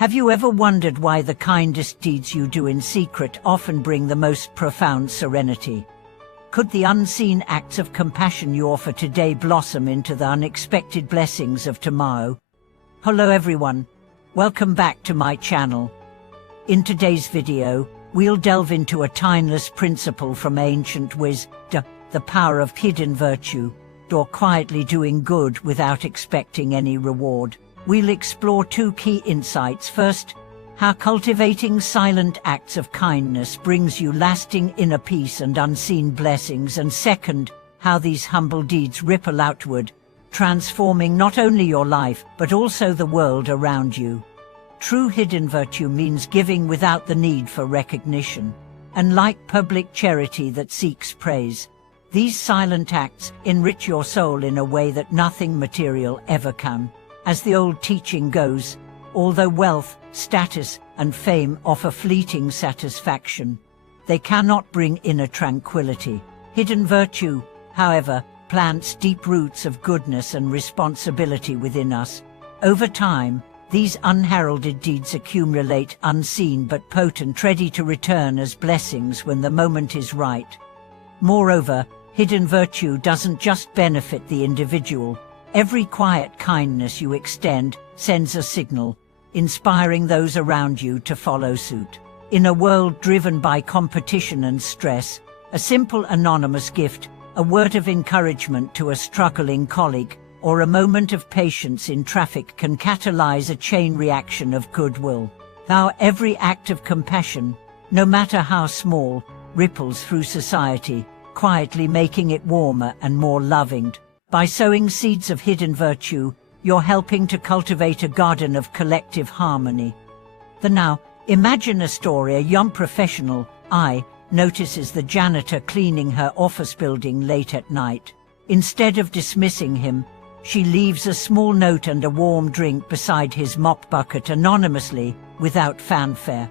Have you ever wondered why the kindest deeds you do in secret often bring the most profound serenity? Could the unseen acts of compassion you offer today blossom into the unexpected blessings of tomorrow? Hello everyone, welcome back to my channel. In today's video, we'll delve into a timeless principle from ancient wisdom, the power of hidden virtue, or quietly doing good without expecting any reward. We'll explore two key insights. First, how cultivating silent acts of kindness brings you lasting inner peace and unseen blessings, and second, how these humble deeds ripple outward, transforming not only your life but also the world around you. True hidden virtue means giving without the need for recognition, unlike public charity that seeks praise. These silent acts enrich your soul in a way that nothing material ever can. As the old teaching goes, although wealth, status, and fame offer fleeting satisfaction, they cannot bring inner tranquility. Hidden virtue, however, plants deep roots of goodness and responsibility within us. Over time, these unheralded deeds accumulate, unseen but potent, ready to return as blessings when the moment is right. Moreover, hidden virtue doesn't just benefit the individual. Every quiet kindness you extend sends a signal, inspiring those around you to follow suit. In a world driven by competition and stress, a simple anonymous gift, a word of encouragement to a struggling colleague, or a moment of patience in traffic can catalyze a chain reaction of goodwill. Now, every act of compassion, no matter how small, ripples through society, quietly making it warmer and more loving. By sowing seeds of hidden virtue, you're helping to cultivate a garden of collective harmony. Now, imagine a story. A young professional, notices the janitor cleaning her office building late at night. Instead of dismissing him, she leaves a small note and a warm drink beside his mop bucket anonymously, without fanfare.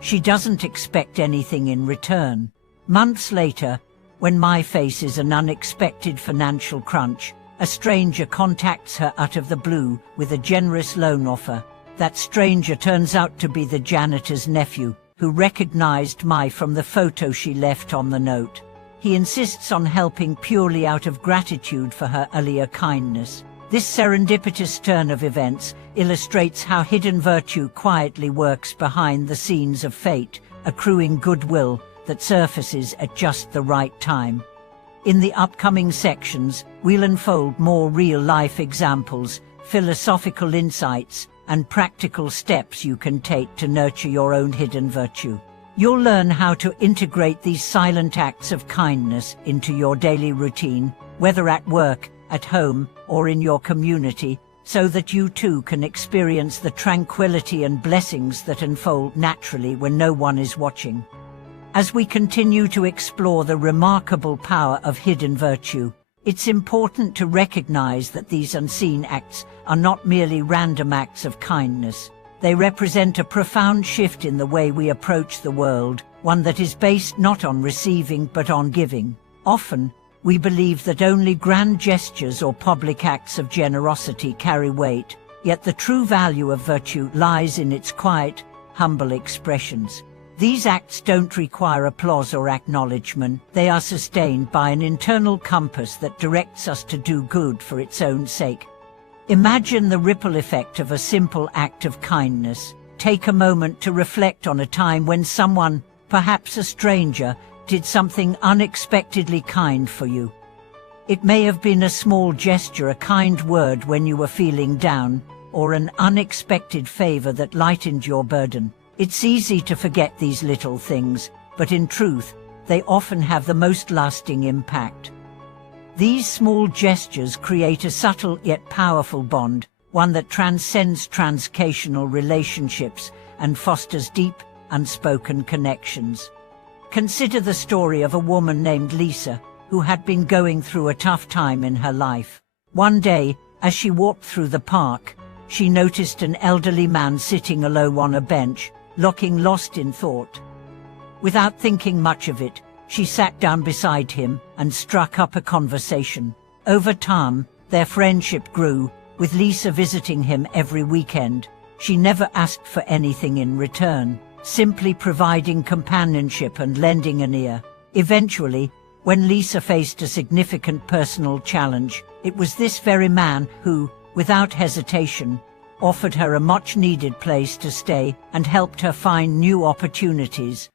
She doesn't expect anything in return. Months later, when Mai faces an unexpected financial crunch, a stranger contacts her out of the blue with a generous loan offer. That stranger turns out to be the janitor's nephew, who recognized Mai from the photo she left on the note. He insists on helping purely out of gratitude for her earlier kindness. This serendipitous turn of events illustrates how hidden virtue quietly works behind the scenes of fate, accruing goodwill that surfaces at just the right time. In the upcoming sections, we'll unfold more real-life examples, philosophical insights, and practical steps you can take to nurture your own hidden virtue. You'll learn how to integrate these silent acts of kindness into your daily routine, whether at work, at home, or in your community, so that you too can experience the tranquility and blessings that unfold naturally when no one is watching. As we continue to explore the remarkable power of hidden virtue, it's important to recognize that these unseen acts are not merely random acts of kindness. They represent a profound shift in the way we approach the world, one that is based not on receiving but on giving. Often, we believe that only grand gestures or public acts of generosity carry weight, yet the true value of virtue lies in its quiet, humble expressions. These acts don't require applause or acknowledgement. They are sustained by an internal compass that directs us to do good for its own sake. Imagine the ripple effect of a simple act of kindness. Take a moment to reflect on a time when someone, perhaps a stranger, did something unexpectedly kind for you. It may have been a small gesture, a kind word when you were feeling down, or an unexpected favor that lightened your burden. It's easy to forget these little things, but in truth, they often have the most lasting impact. These small gestures create a subtle yet powerful bond, one that transcends transactional relationships and fosters deep, unspoken connections. Consider the story of a woman named Lisa, who had been going through a tough time in her life. One day, as she walked through the park, she noticed an elderly man sitting alone on a bench, looking lost in thought. Without thinking much of it, she sat down beside him and struck up a conversation. Over time, their friendship grew, with Lisa visiting him every weekend, She never asked for anything in return, simply providing companionship and lending an ear. Eventually, when Lisa faced a significant personal challenge, it was this very man who, without hesitation, offered her a much-needed place to stay and helped her find new opportunities.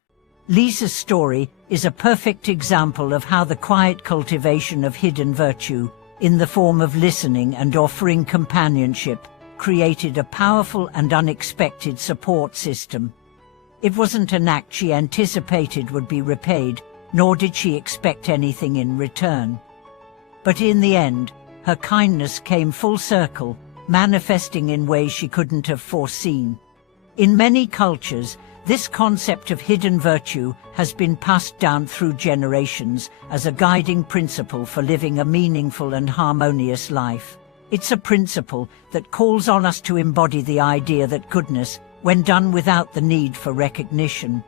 Lisa's story is a perfect example of how the quiet cultivation of hidden virtue, in the form of listening and offering companionship, created a powerful and unexpected support system. It wasn't an act she anticipated would be repaid, nor did she expect anything in return. But in the end, her kindness came full circle, manifesting in ways she couldn't have foreseen. In many cultures, this concept of hidden virtue has been passed down through generations as a guiding principle for living a meaningful and harmonious life. It's a principle that calls on us to embody the idea that goodness, when done without the need for recognition,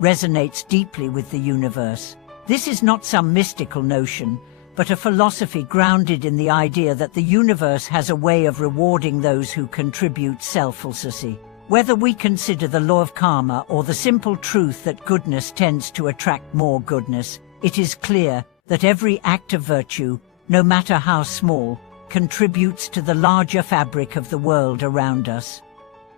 resonates deeply with the universe. This is not some mystical notion, but a philosophy grounded in the idea that the universe has a way of rewarding those who contribute selflessly. Whether we consider the law of karma or the simple truth that goodness tends to attract more goodness, it is clear that every act of virtue, no matter how small, contributes to the larger fabric of the world around us.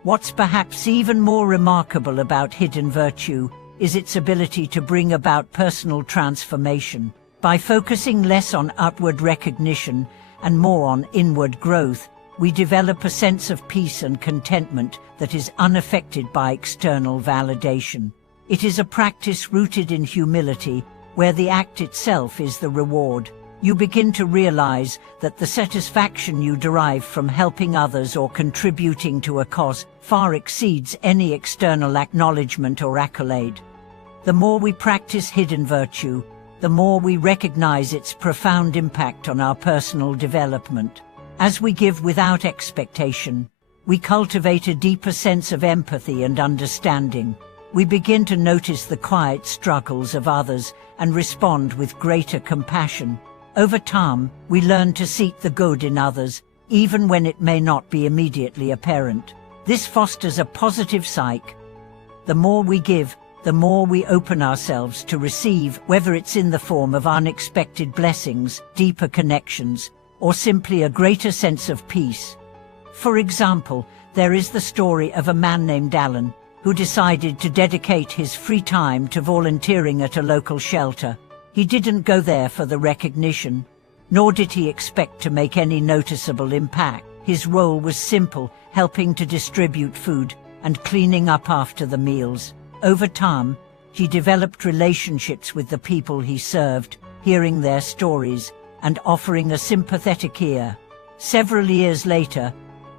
What's perhaps even more remarkable about hidden virtue is its ability to bring about personal transformation. By focusing less on outward recognition and more on inward growth, we develop a sense of peace and contentment that is unaffected by external validation. It is a practice rooted in humility, where the act itself is the reward. You begin to realize that the satisfaction you derive from helping others or contributing to a cause far exceeds any external acknowledgement or accolade. The more we practice hidden virtue, the more we recognize its profound impact on our personal development. As we give without expectation, we cultivate a deeper sense of empathy and understanding. We begin to notice the quiet struggles of others and respond with greater compassion. Over time, we learn to seek the good in others, even when it may not be immediately apparent. This fosters a positive psyche. The more we give, the more we open ourselves to receive, whether it's in the form of unexpected blessings, deeper connections, or simply a greater sense of peace. For example, there is the story of a man named Alan, who decided to dedicate his free time to volunteering at a local shelter. He didn't go there for the recognition, nor did he expect to make any noticeable impact. His role was simple, helping to distribute food and cleaning up after the meals. Over time, he developed relationships with the people he served, hearing their stories and offering a sympathetic ear. Several years later,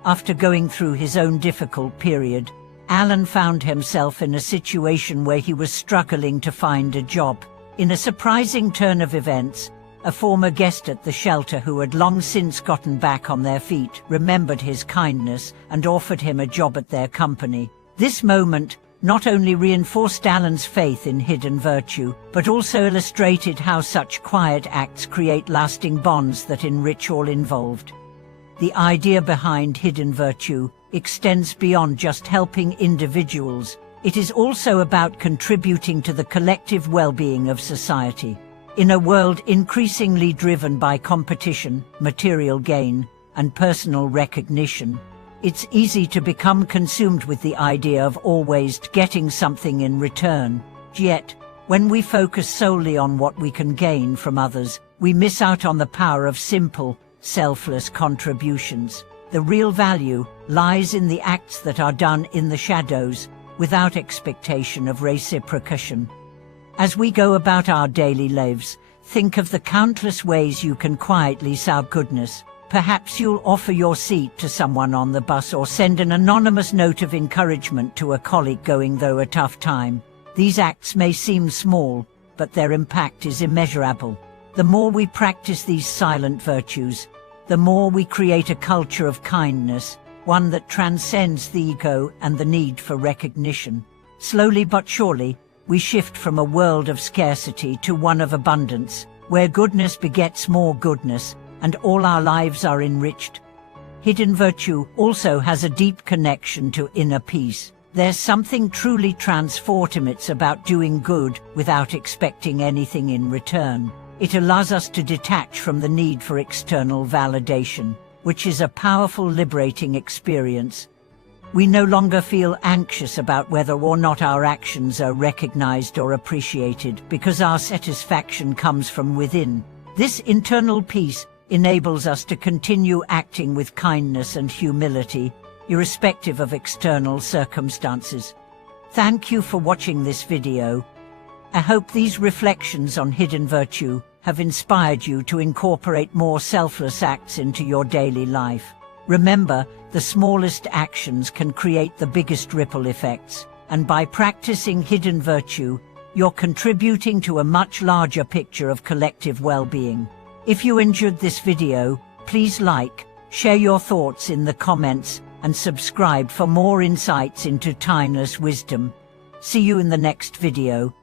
after going through his own difficult period, Alan found himself in a situation where he was struggling to find a job. In a surprising turn of events, a former guest at the shelter who had long since gotten back on their feet remembered his kindness and offered him a job at their company. This moment not only reinforced Alan's faith in hidden virtue, but also illustrated how such quiet acts create lasting bonds that enrich all involved. The idea behind hidden virtue extends beyond just helping individuals. It is also about contributing to the collective well-being of society. In a world increasingly driven by competition, material gain, and personal recognition, it's easy to become consumed with the idea of always getting something in return. Yet, when we focus solely on what we can gain from others, we miss out on the power of simple, selfless contributions. The real value lies in the acts that are done in the shadows, without expectation of reciprocation. As we go about our daily lives, think of the countless ways you can quietly sow goodness. Perhaps you'll offer your seat to someone on the bus or send an anonymous note of encouragement to a colleague going through a tough time. These acts may seem small, but their impact is immeasurable. The more we practice these silent virtues, the more we create a culture of kindness, one that transcends the ego and the need for recognition. Slowly but surely, we shift from a world of scarcity to one of abundance, where goodness begets more goodness, and all our lives are enriched. Hidden virtue also has a deep connection to inner peace. There's something truly transformative about doing good without expecting anything in return. It allows us to detach from the need for external validation, which is a powerful, liberating experience. We no longer feel anxious about whether or not our actions are recognized or appreciated, because our satisfaction comes from within. This internal peace enables us to continue acting with kindness and humility, irrespective of external circumstances. Thank you for watching this video. I hope these reflections on hidden virtue have inspired you to incorporate more selfless acts into your daily life. Remember, the smallest actions can create the biggest ripple effects, and by practicing hidden virtue, you're contributing to a much larger picture of collective well-being. If you enjoyed this video, please like, share your thoughts in the comments, and subscribe for more insights into timeless wisdom. See you in the next video.